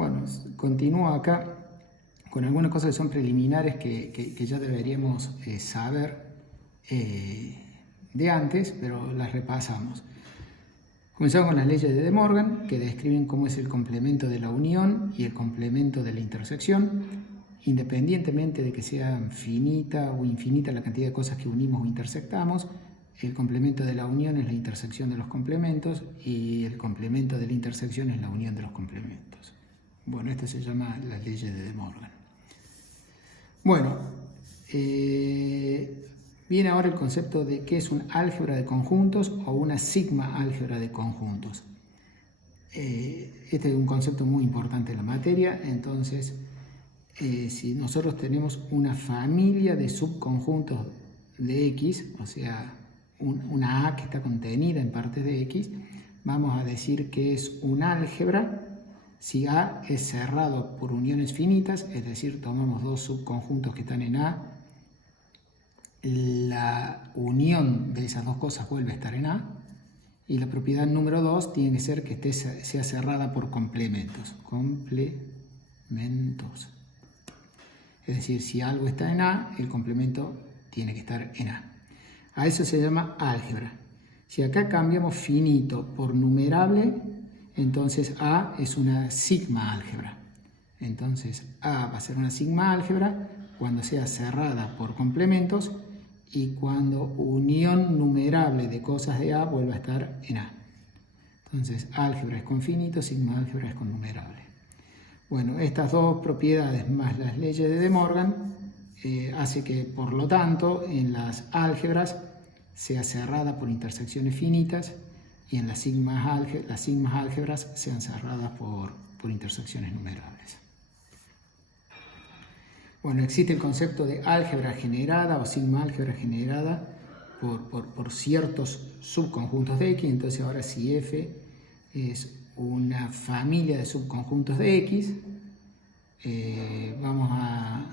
Bueno, continúo acá con algunas cosas que son preliminares que ya deberíamos saber de antes, pero las repasamos. Comenzamos con las leyes de De Morgan, que describen cómo es el complemento de la unión y el complemento de la intersección, independientemente de que sea finita o infinita la cantidad de cosas que unimos o intersectamos. El complemento de la unión es la intersección de los complementos y el complemento de la intersección es la unión de los complementos. Bueno, esto se llama las leyes de De Morgan. Bueno, viene ahora el concepto de qué es un álgebra de conjuntos o una sigma álgebra de conjuntos. Este es un concepto muy importante en la materia. Entonces, si nosotros tenemos una familia de subconjuntos de X, o sea, una A que está contenida en partes de X, vamos a decir que es un álgebra si A es cerrado por uniones finitas, es decir, tomamos dos subconjuntos que están en A, la unión de esas dos cosas vuelve a estar en A, y la propiedad número 2 tiene que ser que sea cerrada por complementos. Es decir, si algo está en A, el complemento tiene que estar en A. A eso se llama álgebra. Si acá cambiamos finito por numerable, entonces A es una sigma álgebra. Entonces A va a ser una sigma álgebra cuando sea cerrada por complementos y cuando unión numerable de cosas de A vuelva a estar en A. Entonces álgebra es con finito, sigma álgebra es con numerable. Bueno, estas dos propiedades más las leyes de De Morgan hace que, por lo tanto, en las álgebras sea cerrada por intersecciones finitas y en las sigmas álgebras sean cerradas por intersecciones numerables. Bueno, existe el concepto de álgebra generada o sigma álgebra generada por ciertos subconjuntos de X. Entonces ahora si F es una familia de subconjuntos de X, vamos a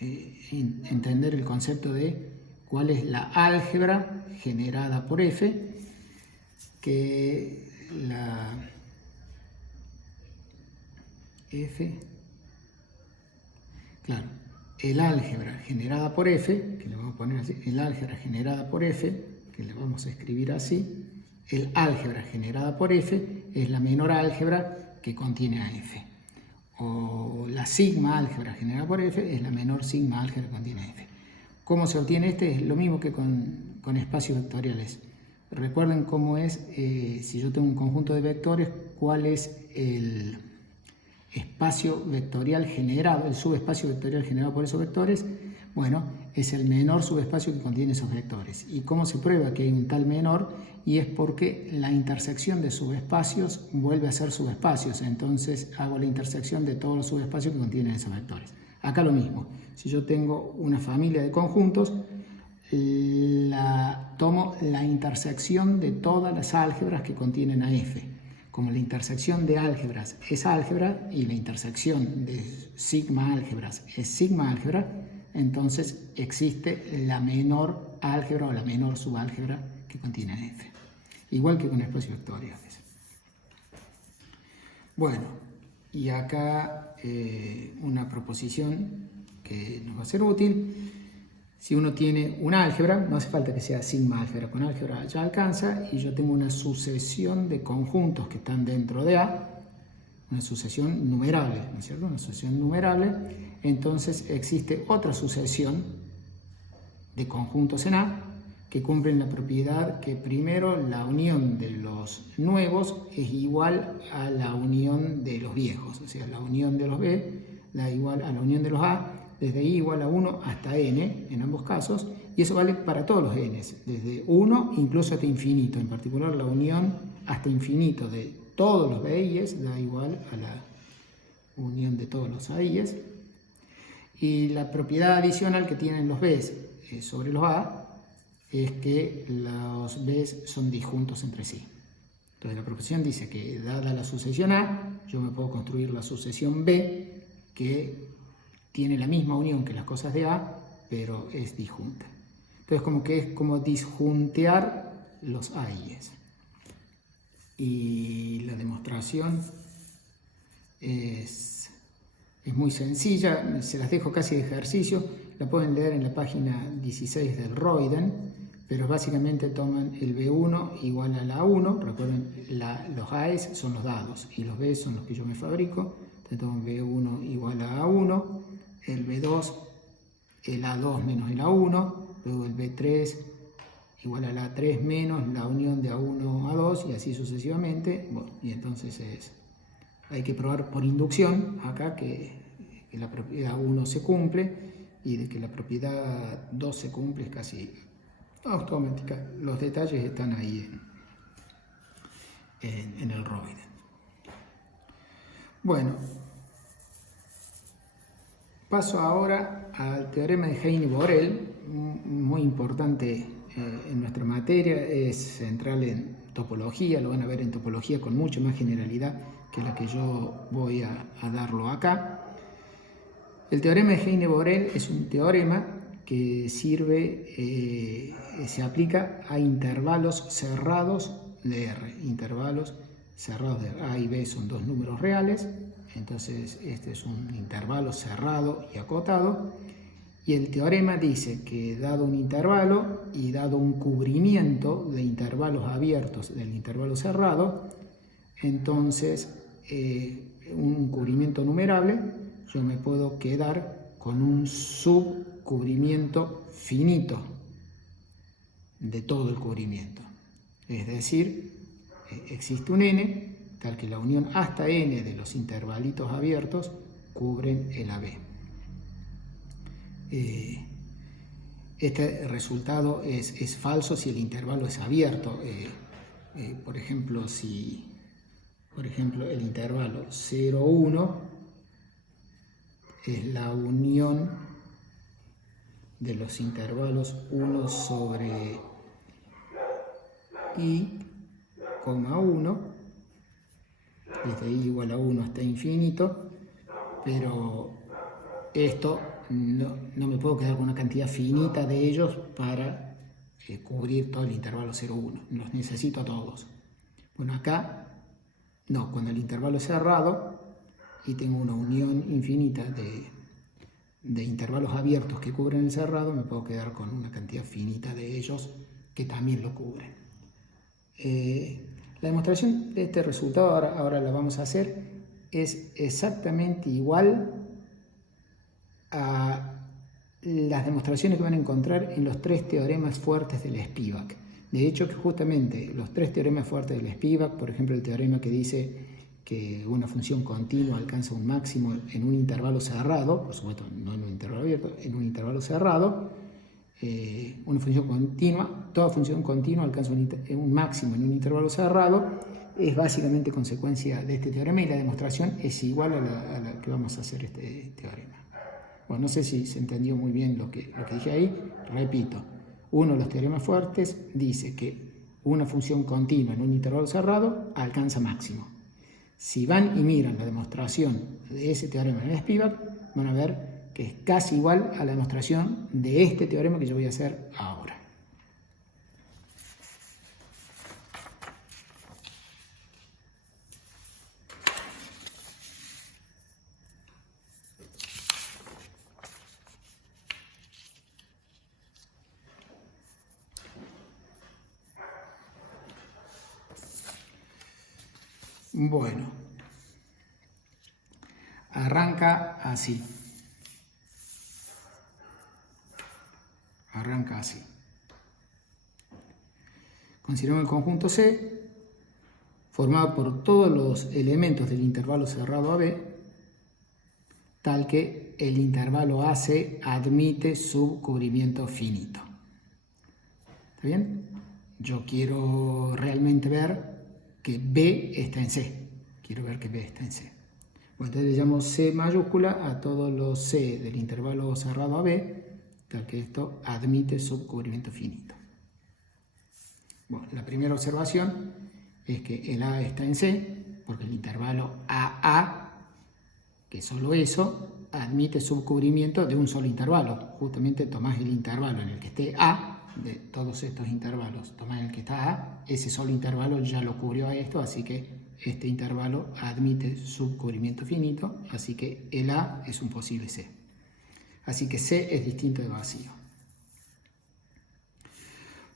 entender el concepto de cuál es la álgebra generada por F, que la F, claro, el álgebra generada por F, que le vamos a poner así, el álgebra generada por F, que le vamos a escribir así, el álgebra generada por F es la menor álgebra que contiene a F. O la sigma álgebra generada por F es la menor sigma álgebra que contiene a F. ¿Cómo se obtiene este? Es lo mismo que con espacios vectoriales. Recuerden cómo es, si yo tengo un conjunto de vectores, cuál es el espacio vectorial generado, el subespacio vectorial generado por esos vectores. Bueno, es el menor subespacio que contiene esos vectores. ¿Y cómo se prueba que hay un tal menor? Y es porque la intersección de subespacios vuelve a ser subespacios. Entonces hago la intersección de todos los subespacios que contienen esos vectores. Acá lo mismo. Si yo tengo una familia de conjuntos, tomo la intersección de todas las álgebras que contienen a F. Como la intersección de álgebras es álgebra y la intersección de sigma álgebras es sigma álgebra, entonces existe la menor álgebra o la menor subálgebra que contiene a F. Igual que con espacios vectoriales. Bueno, y acá una proposición que nos va a ser útil. Si uno tiene una álgebra, no hace falta que sea sigma álgebra, con álgebra ya alcanza, y yo tengo una sucesión de conjuntos que están dentro de A, una sucesión numerable, ¿no es cierto? Una sucesión numerable, entonces existe otra sucesión de conjuntos en A que cumplen la propiedad que primero la unión de los nuevos es igual a la unión de los viejos, o sea, la unión de los B da igual a la unión de los A, desde i igual a 1 hasta n, en ambos casos, y eso vale para todos los n, desde 1 incluso hasta infinito. En particular, la unión hasta infinito de todos los b y s da igual a la unión de todos los a y s. Y la propiedad adicional que tienen los b sobre los a es que los b son disjuntos entre sí. Entonces la proposición dice que, dada la sucesión a, yo me puedo construir la sucesión b, que tiene la misma unión que las cosas de A, pero es disjunta. Entonces es como disjuntear los A y S. Y la demostración es muy sencilla, se las dejo casi de ejercicio, la pueden leer en la página 16 del Roiden, pero básicamente toman el B1 igual a la A1, recuerden, los A's son los dados y los B son los que yo me fabrico, entonces toman B1 igual a A1, el B2, el A2 menos el A1, luego el B3 igual a la A3 menos la unión de A1 a 2 y así sucesivamente. Bueno, y entonces hay que probar por inducción acá que la propiedad 1 se cumple y de que la propiedad 2 se cumple es casi automática. Los detalles están ahí en el Roiden. Bueno, paso ahora al teorema de Heine-Borel, muy importante en nuestra materia, es central en topología, lo van a ver en topología con mucha más generalidad que la que yo voy a darlo acá. El teorema de Heine-Borel es un teorema que se aplica a intervalos cerrados de R. Intervalos cerrados de R. A y B son dos números reales, entonces este es un intervalo cerrado y acotado. Y el teorema dice que dado un intervalo y dado un cubrimiento de intervalos abiertos del intervalo cerrado, entonces un cubrimiento numerable, yo me puedo quedar con un subcubrimiento finito de todo el cubrimiento. Es decir, existe un n tal que la unión hasta n de los intervalitos abiertos cubren el AB. Este resultado es falso si el intervalo es abierto. Por ejemplo, el intervalo 0, 1 es la unión de los intervalos 1 sobre i, 1, desde i igual a 1 hasta infinito, pero esto no me puedo quedar con una cantidad finita de ellos para cubrir todo el intervalo 0, 1. Los necesito a todos. Bueno, acá no, cuando el intervalo es cerrado y tengo una unión infinita de intervalos abiertos que cubren el cerrado, me puedo quedar con una cantidad finita de ellos que también lo cubren. La demostración de este resultado, ahora la vamos a hacer, es exactamente igual a las demostraciones que van a encontrar en los tres teoremas fuertes del Spivak. De hecho, que justamente los tres teoremas fuertes del Spivak, por ejemplo, el teorema que dice que una función continua alcanza un máximo en un intervalo cerrado, por supuesto no en un intervalo abierto, en un intervalo cerrado, una función continua, toda función continua alcanza un máximo en un intervalo cerrado, es básicamente consecuencia de este teorema y la demostración es igual a la que vamos a hacer este teorema. Bueno, no sé si se entendió muy bien lo que dije ahí, repito, uno de los teoremas fuertes dice que una función continua en un intervalo cerrado alcanza máximo. Si van y miran la demostración de ese teorema en el Spivak, van a ver que es casi igual a la demostración de este teorema que yo voy a hacer ahora. Bueno, arranca así. Arranca así. Consideramos el conjunto C, formado por todos los elementos del intervalo cerrado AB, tal que el intervalo AC admite subcubrimiento finito. ¿Está bien? Yo quiero realmente ver que B está en C. Quiero ver que B está en C. Bueno, entonces le llamo C mayúscula a todos los C del intervalo cerrado AB, tal que esto admite subcubrimiento finito. Bueno, la primera observación es que el A está en C, porque el intervalo AA, que es solo eso, admite subcubrimiento de un solo intervalo. Justamente tomás el intervalo en el que esté A, de todos estos intervalos, tomás el que está A, ese solo intervalo ya lo cubrió a esto, así que este intervalo admite subcubrimiento finito, así que el A es un posible C. Así que C es distinto de vacío.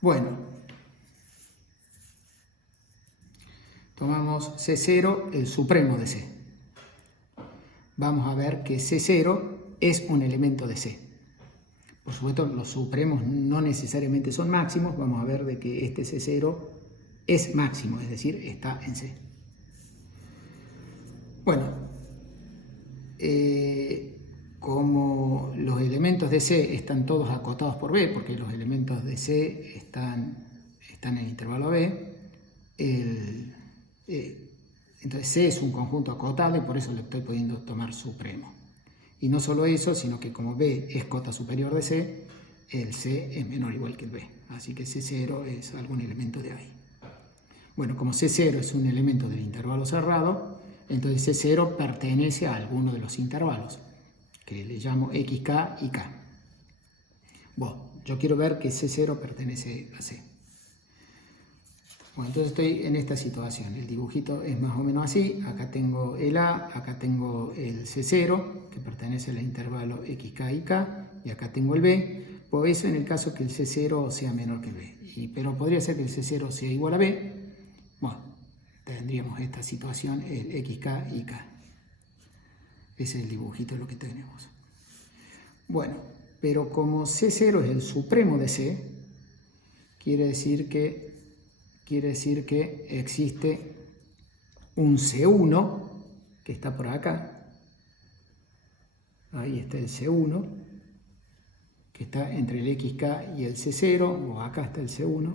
Bueno, tomamos C0, el supremo de C. Vamos a ver que C0 es un elemento de C. Por supuesto, los supremos no necesariamente son máximos. Vamos a ver de que este C0 es máximo, es decir, está en C. Bueno, como los elementos de C están todos acotados por B, porque los elementos de C están en el intervalo B, entonces C es un conjunto acotado y por eso le estoy pudiendo tomar supremo. Y no solo eso, sino que como B es cota superior de C, el C es menor o igual que el B. Así que C0 es algún elemento de ahí. Bueno, como C0 es un elemento del intervalo cerrado, entonces C0 pertenece a alguno de los intervalos, que le llamo XK y K. Bueno, yo quiero ver que C0 pertenece a C. Bueno, entonces estoy en esta situación. El dibujito es más o menos así. Acá tengo el A, acá tengo el C0, que pertenece al intervalo XK y K, y acá tengo el B. Pues eso en el caso que el C0 sea menor que el B. Pero podría ser que el C0 sea igual a B. Bueno, tendríamos esta situación, el XK y K. Ese es el dibujito lo que tenemos. Bueno, pero como C0 es el supremo de C, quiere decir que existe un C1 que está por acá. Ahí está el C1, que está entre el XK y el C0, o acá está el C1,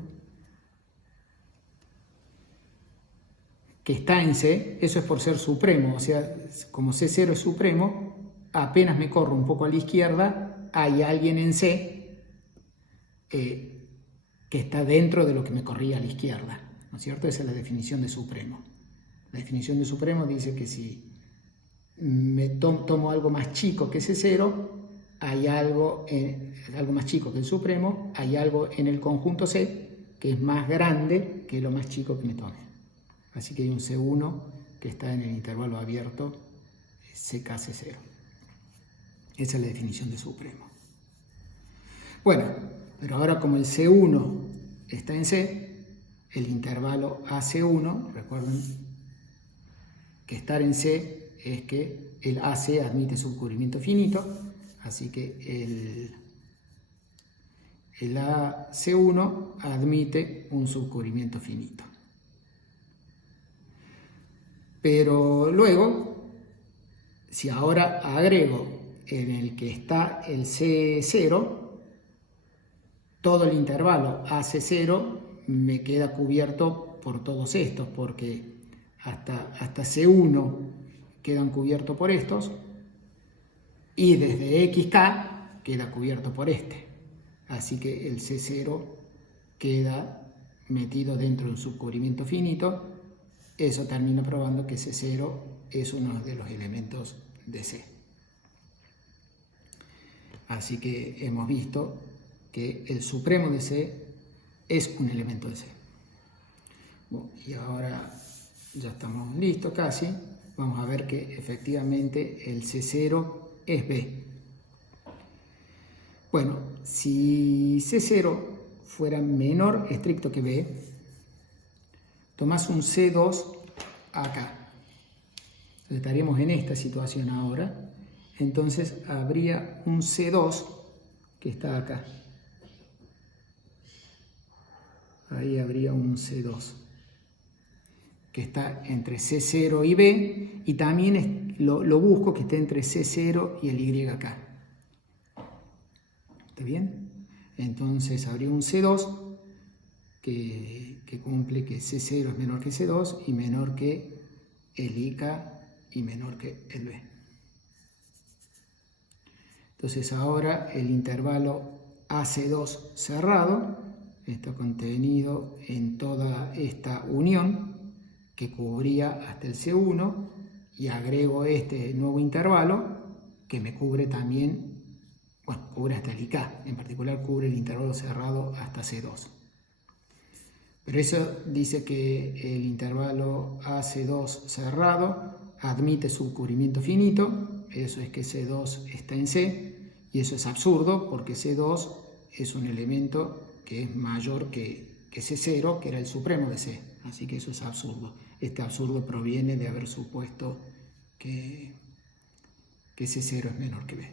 que está en C. Eso es por ser supremo, o sea, como C0 es supremo, apenas me corro un poco a la izquierda, hay alguien en C que está dentro de lo que me corría a la izquierda, ¿no es cierto? Esa es la definición de supremo. La definición de supremo dice que si me tomo algo más chico que C0, hay algo más chico que el supremo, hay algo en el conjunto C que es más grande que lo más chico que me tome. Así que hay un C1 que está en el intervalo abierto CK-C0. Esa es la definición de supremo. Bueno, pero ahora como el C1 está en C, el intervalo AC1, recuerden que estar en C es que el AC admite subcubrimiento finito, así que el AC1 admite un subcubrimiento finito. Pero luego, si ahora agrego en el que está el C0, todo el intervalo AC0 me queda cubierto por todos estos, porque hasta C1 quedan cubiertos por estos, y desde XK queda cubierto por este. Así que el C0 queda metido dentro de un subcubrimiento finito. Eso termina probando que C0 es uno de los elementos de C. Así que hemos visto que el supremo de C es un elemento de C. Bueno, y ahora ya estamos listos casi. Vamos a ver que efectivamente el C0 es B. Bueno, si C0 fuera menor estricto que B, tomás un C2 acá. Entonces estaríamos en esta situación ahora. Entonces habría un C2 que está acá. Ahí habría un C2 que está entre C0 y B, y también lo busco que esté entre C0 y el YK. ¿Está bien? Entonces habría un C2 que cumple que C0 es menor que C2 y menor que el IK y menor que el B. Entonces ahora el intervalo AC2 cerrado está contenido en toda esta unión que cubría hasta el C1, y agrego este nuevo intervalo que me cubre también, cubre hasta el IK, en particular cubre el intervalo cerrado hasta C2. Pero eso dice que el intervalo AC2 cerrado admite subcubrimiento finito, eso es que C2 está en C, y eso es absurdo porque C2 es un elemento que es mayor que C0, que era el supremo de C, así que eso es absurdo. Este absurdo proviene de haber supuesto que C0 es menor que B.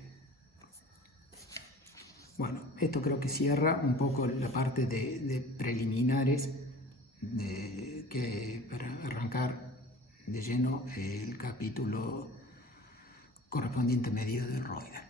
Bueno, esto creo que cierra un poco la parte de preliminares para arrancar de lleno el capítulo correspondiente a medidas de Röydel.